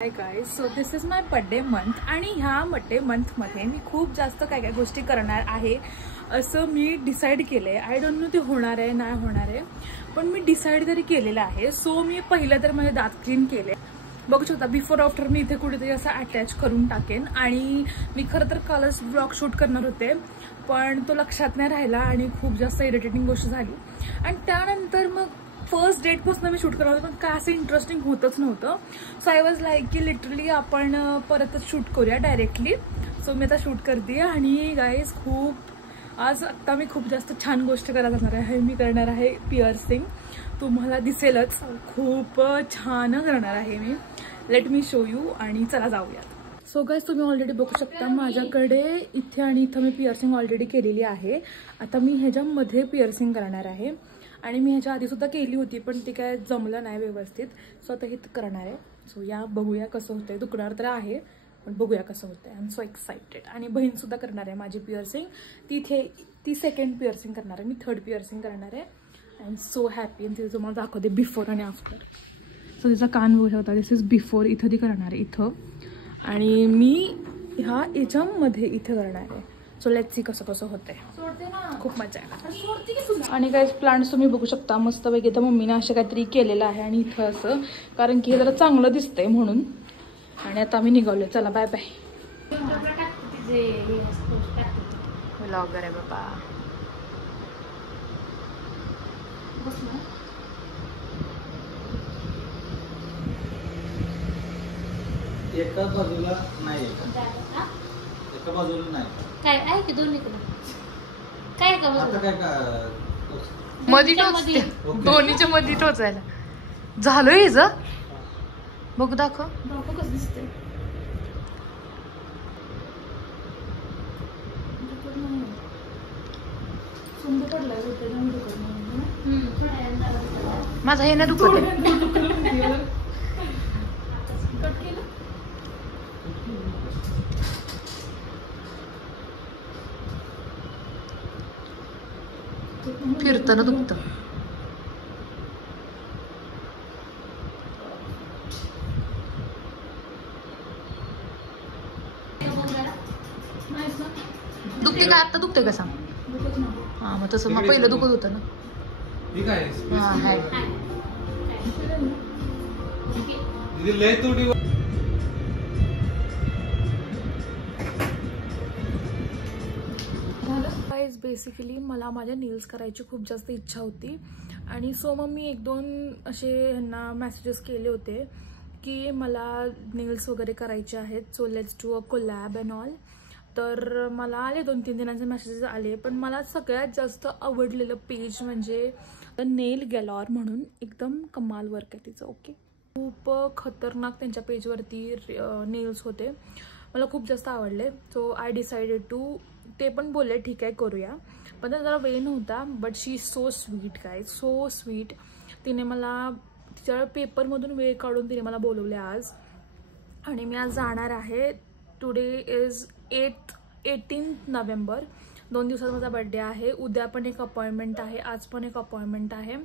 Hi guys, so this is my birthday month आणि ह्या birthday मंथमध्ये मी खूप जास्त काय काय गोष्टी करणार आहे असं मी डिसाईड केलं आहे. आय डोंट नो ते होणार आहे नाही होणार आहे, पण मी डिसाईड तरी केलेलं आहे. सो मी पहिलं तर माझे दात क्लीन केले. बघू शकता बिफोर आफ्टर मी इथे कुठेतरी असं अटॅच करून टाकेन. आणि मी खरं तर कालच ब्लॉग शूट करणार होते, पण तो लक्षात नाही राहिला आणि खूप जास्त इरिटेटिंग गोष्ट झाली. आणि त्यानंतर मग फर्स्ट डेटपासून मी शूट करत होते, पण काय असं इंटरेस्टिंग होतच नव्हतं. सो आय वॉज लाईक की लिटरली आपण परतच शूट करूया डायरेक्टली. सो मी आता शूट करते. आणि गाईज आज आत्ता मी खूप जास्त छान गोष्ट करायला जाणार आहे. मी करणार आहे पिअर्सिंग. तुम्हाला दिसेलच, खूप छान करणार आहे मी. लेट मी शो यू आणि चला जाऊयात. सो गाईज तुम्ही ऑलरेडी बघू शकता माझ्याकडे इथे आणि इथं मी पिअर्सिंग ऑलरेडी केलेली आहे. आता मी ह्याच्यामध्ये पिअर्सिंग करणार आहे आणि मी ह्याच्या आधीसुद्धा केली होती, पण ते काय जमलं नाही व्यवस्थित. सो आता हे करणार आहे. सो या बघूया कसं होतंय. दुखणार तर आहे पण बघूया कसं होतंय. I am so excited. आणि बहीणसुद्धा करणार आहे माझी पिअर्सिंग. ती सेकंड पिअर्सिंग करणार आहे, मी थर्ड पिअर्सिंग करणार आहे. I am so happy. आणि तिथे तुम्हाला दाखवते बिफोर आणि आफ्टर. सो तिचा कान बघू शकता. दिस इज बिफोर. इथं ती करणार आहे इथं, आणि मी ह्या याच्यामध्ये इथं करणार आहे. सो लेट्स सी कसं कसं होतंय. खूप मजा आहे. आणि काही प्लांट्स तुम्ही बघू शकता मस्त पैकी. तर मम्मीने असं काहीतरी केलेलं आहे आणि इथं असं, कारण की हे जरा चांगलं दिसतंय म्हणून. आणि आता आम्ही निघालोय. चला बाय बाय. व्लॉगर आहे बाबा. एका बाजूला नाही, एका बाजूला नाही. काय आहे की दोन्हीकडे काय का आता काय का मध्ये टोचते, दोन्हीच्या मध्ये टोचायला झालोय हिज. बघ दाखव कसं दिसतंय. माझा हे नाही दुखत आहे. फिरताना दुखतं. दुखते का आता? दुखते का सांग. हा मग तसं मग पहिलं दुखत होतं ना. ठीक आहे. हा हाय. लय थोडी बेसिकली मला माझ्या नेल्स करायची खूप जास्त इच्छा होती. आणि सो मग मी एक दोन असे ह्यांना मेसेजेस केले होते की मला नेल्स वगैरे करायचे आहेत. So let's do a collab and all. तर मला आले 2-3 दिनांचे मेसेजेस आले. पण मला सगळ्यात जास्त आवडलेलं पेज म्हणजे नेल गॅलॉर म्हणून. एकदम कमाल वर्क आहे तिचं. ओके, खूप खतरनाक त्यांच्या पेजवरती नेल्स होते. मला खूप जास्त आवडले. So I decided to. ते पण बोलले ठीक आहे करूया, पण जरा वेळ नव्हता. But she so sweet guy, so sweet. तिने मला तिच्या पेपरमधून वेळ काढून तिने मला बोलवले आज. आणि मी आज जाणार आहे. Today is 18 November. 2 दिवसात माझा बर्थडे आहे. उद्या पण एक अपॉइंटमेंट आहे, आज पण एक अपॉइंटमेंट आहे.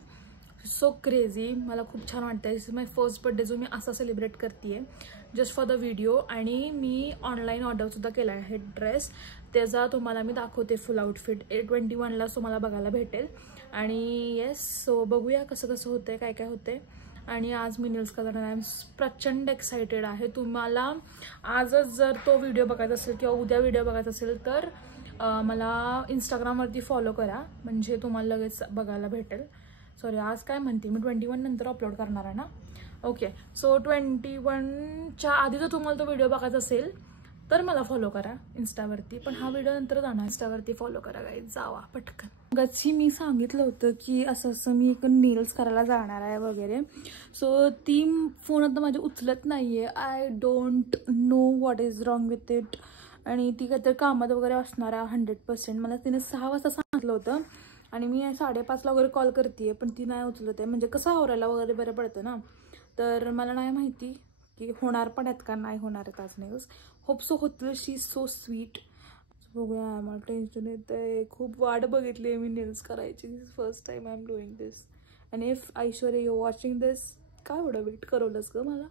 So crazy. मला खूप छान वाटतं. दिस इज माय फर्स्ट बर्थडे जो मी असा सेलिब्रेट करते जस्ट फॉर द व्हिडिओ. आणि मी ऑनलाईन ऑर्डरसुद्धा केला आहे ड्रेस. त्याचा तुम्हाला मी दाखवते फुल आउटफिट. 21ला तुम्हाला बघायला भेटेल. आणि येस, सो बघूया कसं कसं होतंय, काय काय होतंय. आणि आज मी नेल्स करणार आहे. प्रचंड एक्सायटेड आहे. तुम्हाला आजच जर तो व्हिडिओ बघायचा असेल किंवा उद्या व्हिडिओ बघायचा असेल तर मला इंस्टाग्रामवरती फॉलो करा, म्हणजे तुम्हाला लगेच बघायला भेटेल. सॉरी आज काय म्हणते मी, 21 नंतर अपलोड करणार आहे ना. ओके, सो 21च्या आधी जर तुम्हाला तो व्हिडिओ बघायचा असेल तर मला फॉलो करा इंस्टावरती. पण हा व्हिडिओ नंतर जाणार. इंस्टावरती फॉलो करा गाईज, जावा पटकन. गच्ची मी सांगितलं होतं की असं असं मी एक नेल्स करायला जाणार आहे वगैरे. सो ती फोन आता माझी उचलत नाही आहे. I don't know what is wrong with it. आणि ती काहीतरी कामात वगैरे असणार आहे 100%. मला तिने 6 वाजता सांगितलं होतं आणि मी 5:30ला वगैरे कॉल करते, पण ती नाही उचलत आहे. म्हणजे कसं आवरायला वगैरे बरं पडतं ना. तर मला नाही माहिती की होणार पण आहेत का नाही होणार आहेत आज नेल्स. होप सो होतील. She so sweet. बघूया. मला टेन्शन येतंय. खूप वाट बघितली आहे मी नेल्स करायची. First time I am doing this. आणि if Aishwarya you watching this, काय एवढं वेट करवलंस ग मला.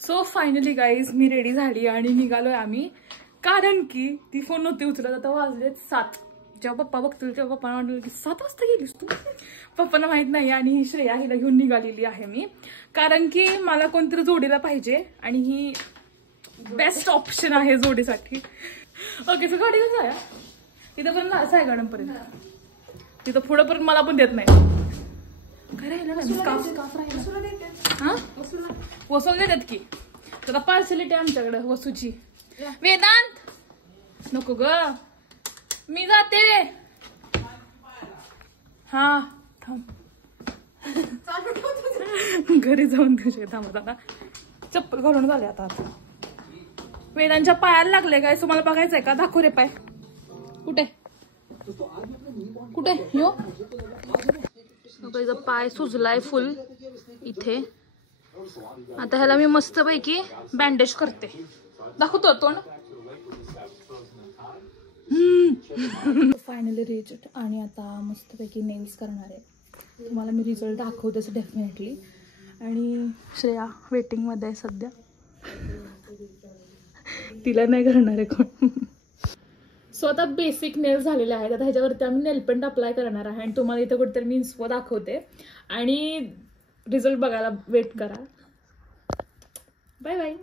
सो फायनली गाईज मी रेडी झाली आणि निघालोय आम्ही, कारण की ती फोन नव्हती उचलत. आता वाजलेत 7. जेव्हा पप्पा बघतील तेव्हा पप्पा म्हटलं की 7 वाजता गेलीस तू. पप्पांना माहित नाही. आणि ही श्रेया हिला घेऊन निघालेली आहे मी, कारण की मला कोणतरी जोडीला पाहिजे आणि ही बेस्ट ऑप्शन आहे जोडीसाठी. ओके सो गाडी कसं आहे तिथं पण आहे गार्डनपर्यंत, तिथं पुढं पण मला पण देत नाही. काय राहिलं ना वसूल देतात की. तर पार्सलिटी आमच्याकडे वसूची. वेदांत नको ग, मी जाते. हा घरी जाऊन तुझे थांबत. आता चप्पल घालून झाले. आता वेदांच्या पायाला लागले काय तुम्हाला बघायचंय का? दाखव रे पाय. कुठे कुठे यो पाय सुजलाय फुल इथे. आता ह्याला मी मस्तपैकी बँडेज करते. दाखवतो तोंड. Finally result. आणि आता मस्तपैकी नेल्स करणार आहे. तुम्हाला मी रिझल्ट दाखवतेच डेफिनेटली. आणि श्रेया वेटिंगमध्ये आहे सध्या. तिला नाही करणार आहे कोण. सो आता बेसिक नेल्स झालेले आहेत. आता ह्याच्यावरती आम्ही नेल पेंट अप्लाय करणार आहे आणि तुम्हाला इथं कुठेतरी मी इन्स्पो दाखवते आणि रिझल्ट बघायला वेट करा. Bye bye.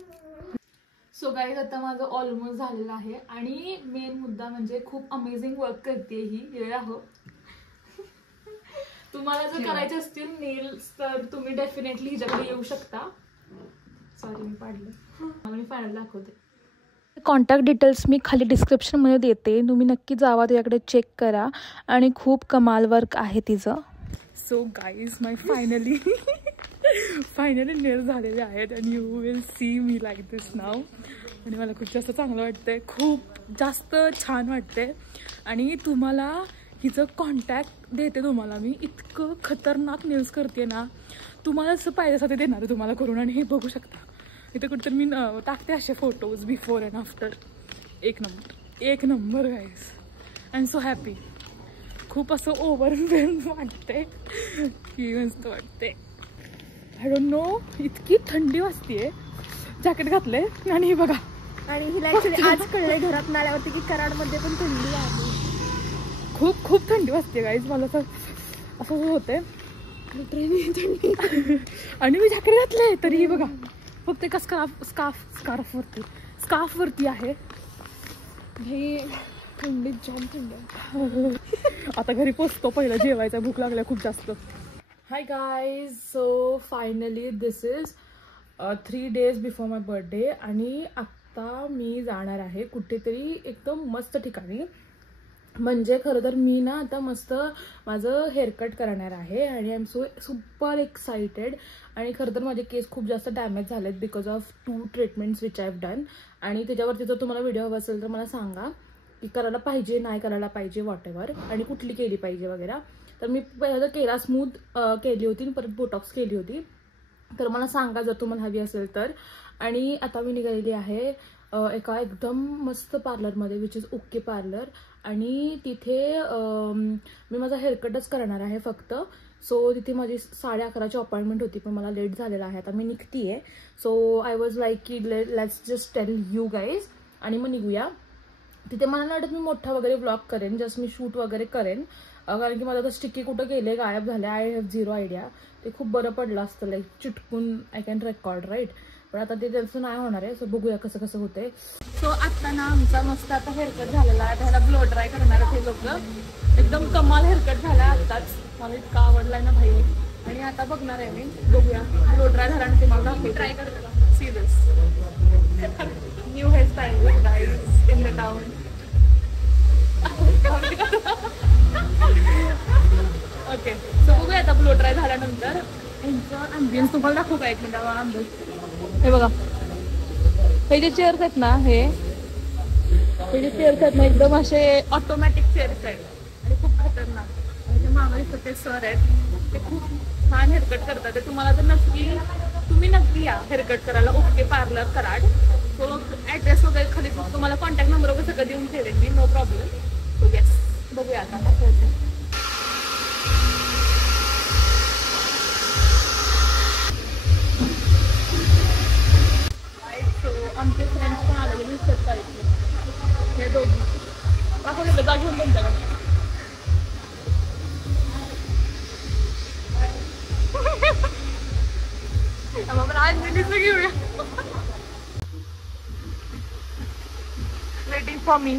सो गाईज आता माझं ऑलमोस्ट झालेलं आहे आणि मेन मुद्दा म्हणजे खूप अमेझिंग वर्क करते ही. हे हो, तुम्हाला जर करायचे असतील नेल्स तर तुम्ही डेफिनेटली हिच्याकडे येऊ शकता. सॉरी मी पाडलं. मी फायनल दाखवते. कॉन्टॅक्ट डिटेल्स मी खाली डिस्क्रिप्शनमध्ये देते. तुम्ही नक्की जावा, त्याच्याकडे चेक करा आणि खूप कमाल वर्क आहे तिचं. So guys my finally nails झालेले आहेत आणि you will see me like this now. आणि मला खूप जास्त चांगलं वाटतंय, खूप जास्त छान वाटतंय. आणि तुम्हाला हिचं कॉन्टॅक्ट देते तुम्हाला मी. इतकं खतरनाक नेल्स करते ना, तुम्हाला जसं पाहिजे असं ते देणार आहे तुम्हाला करून. आणि हे बघू शकता इथं कुठेतरी मी टाकते असे फोटोज बिफोर अँड आफ्टर. एक number guys. I am so happy. खूप असं ओव्हरवेल्म वाटते की मस्त वाटते. आय डोंट नो, इतकी थंडी वाजतीये. जॅकेट घातले आणि हे बघा. आणि हिला आज कळलंय घरात नाल्यावरती की कराडमध्ये पण थंडी आहे. खूप थंडी वाजते गाईज. मला तर असं होतंय आणि मी जॅकेट घातले तरी बघा फक्त एका स्कार्फ वरती आहे. हे थंडीत जाम थंडी. आता घरी पोचतो, पहिला जेवायचा. भूक लागल्या खूप जास्त. Hi guys. So finally this is 3 days before my birthday. आणि आत्ता मी जाणार आहे कुठेतरी एकदम मस्त ठिकाणी. म्हणजे खरं तर मी ना आता मस्त माझं हेअरकट करणार आहे आणि I am so super excited. आणि खरं तर माझे केस खूप जास्त डॅमेज झालेत because of 2 treatments which I have done. आणि त्याच्यावरती जर तुम्हाला व्हिडिओ हवा असेल तर मला सांगा की करायला पाहिजे नाही करायला पाहिजे वॉटेवर, आणि कुठली केली पाहिजे वगैरे. तर मी पहिला तर केला स्मूथ केली होती, परत बोटॉक्स केली होती. तर मला सांगा जर तुम्हाला हवी असेल तर. आणि आता मी निघालेली आहे एका एकदम मस्त पार्लरमध्ये विच इज ओके पार्लर. आणि तिथे मी माझा हेअरकटच करणार आहे फक्त. सो तिथे माझी 11:30ची अपॉइंटमेंट होती पण मला लेट झालेला आहे. आता मी निघतीये. सो आय वॉज लाईक की let's just tell you guys. आणि मग निघूया. तिथे मला नाही वाटत मी मोठा वगैरे ब्लॉग करेन, जस्ट मी शूट वगैरे करेन, कारण की माझं आता स्टिकी कुठं गेले गायब झाले. I have 0 idea. ते खूप बरं पडलं असतं लाईक चिटकून आय कॅन रेकॉर्ड राईट. पण आता ते त्यांचं नाही होणार आहे. सो बघूया कसं कसं होतंय. सो आत्ता ना आमचा मस्त आता हेअरकट झालेला आहे. त्याला ब्लो ड्राय करणार आहेत हे लोक. एकदम कमाल हेअरकट झाला आत्ताच. मला इतका आवडलाय ना भाई. आणि आता बघणार आहे मी. बघूया ब्लो ड्राय झाल्यानंतर मला ट्राय करते. See this new hairstyle guys in the town. Okay so बघूया आता ब्लो ड्राय झाल्यानंतर यांचं ॲम्बियन्स तुम्हाला दाखवू का? एक मिनिट. हे बघा हे जे चेअर्स आहेत ना, हे जे चेअर्स आहेत ना एकदम असे ऑटोमॅटिक चेअर्स आहेत आणि खूप खतरनाक. म्हणजे मागे ते सर आहेत, ते खूप छान हेअरकट करतात. ते तुम्हाला तर तुम्ही नक्की या हेअरकट करायला. Okay parlour Karad. So address वगैरे खाली तुम्हाला कॉन्टॅक्ट नंबर वगैरे सगळं देऊन ठेवेन मी. No problem. सो येस बघूया आता कसं होतं. आमचे फ्रेंड्स पण आलेले दिसतात काही हे दोघी दाखवलेलं जा घेऊन त्यांच्याकडे घेऊया वेटिंग फॉर मी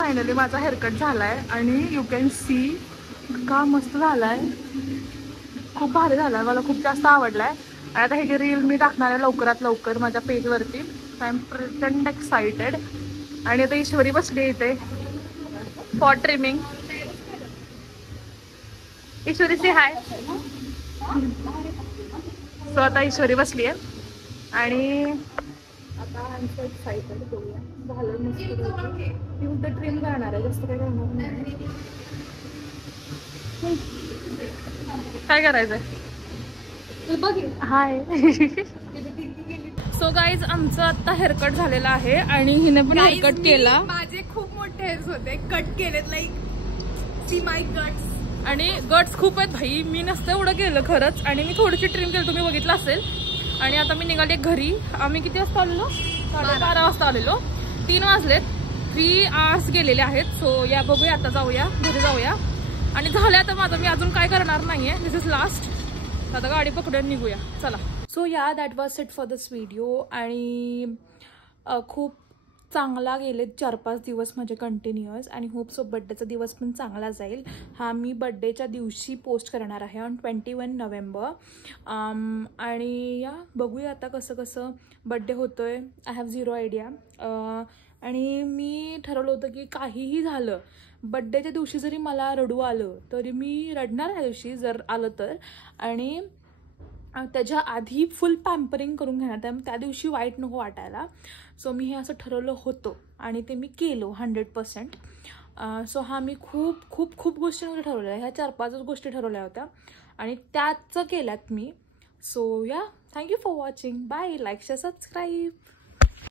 फायनली माझा हेअरकट झालाय आणि यू कॅन सी का मस्त झालाय खूप भारी झालाय मला खूप जास्त आवडलाय आणि आता ह्याची रील मी टाकणार आहे लवकरात लवकर माझ्या पेजवरती आय एम प्रेझेंट एक्साइटेड आणि आता ईश्वरी बसली इथे for trimming Ishwari say high so आता ईश्वरी बसली आहे आणि आता आमचं एक्साइटेड करूया झालं मस्त मी उद्या ट्रिम करणार आहे जास्त काय करणार नाही काय करायचंय बघ हाय सो गाईज आमचं आता हेअरकट झालेला आहे आणि हिने पण हेअरकट केला माझे खूप मोठे हेअर्स होते कट केलेत लाईक सी माय गट्स आणि गट्स खूप आहेत भाई मी नसतं एवढं केलं खरंच आणि मी थोडीशी ट्रिम केली तुम्ही बघितलं असेल आणि आता मी निघाले घरी आम्ही किती वाजता आलेलो 12:30 वाजता आलेलो 3 वाजलेत 3 hours गेलेले आहेत सो या बघूया आता जाऊया घरी जाऊया आणि झालं आता माझं मी अजून काय करणार नाहीये दिस इज लास्ट आता गाडी पकडून निघूया चला सो या that was it for this video आणि खूप चांगला गेलेत 4-5 दिवस माझे कंटिन्युअस आणि होप सो बड्डेचा दिवस पण चांगला जाईल हा मी बड्डेच्या दिवशी पोस्ट करणार आहे ऑन 21 नोव्हेंबर आणि या बघूया आता कसं कसं बड्डे होतोय आय हॅव 0 आयडिया आणि मी ठरवलं होतं की काहीही झालं बड्डेच्या दिवशी जरी मला रडू आलं तरी मी रडणार त्या दिवशी जर आलं तर आणि त्याच्या आधी फुल पॅम्परिंग करून घेणार त्या दिवशी वाईट नको वाटायला सो मी हे असं ठरवलं होतं आणि ते मी केलो 100%. सो हा मी खूप खूप खूप गोष्टींवर ठरवलं आहे ह्या 4-5 गोष्टी ठरवल्या होत्या आणि त्याच केल्यात मी सो या thank you for watching bye like share subscribe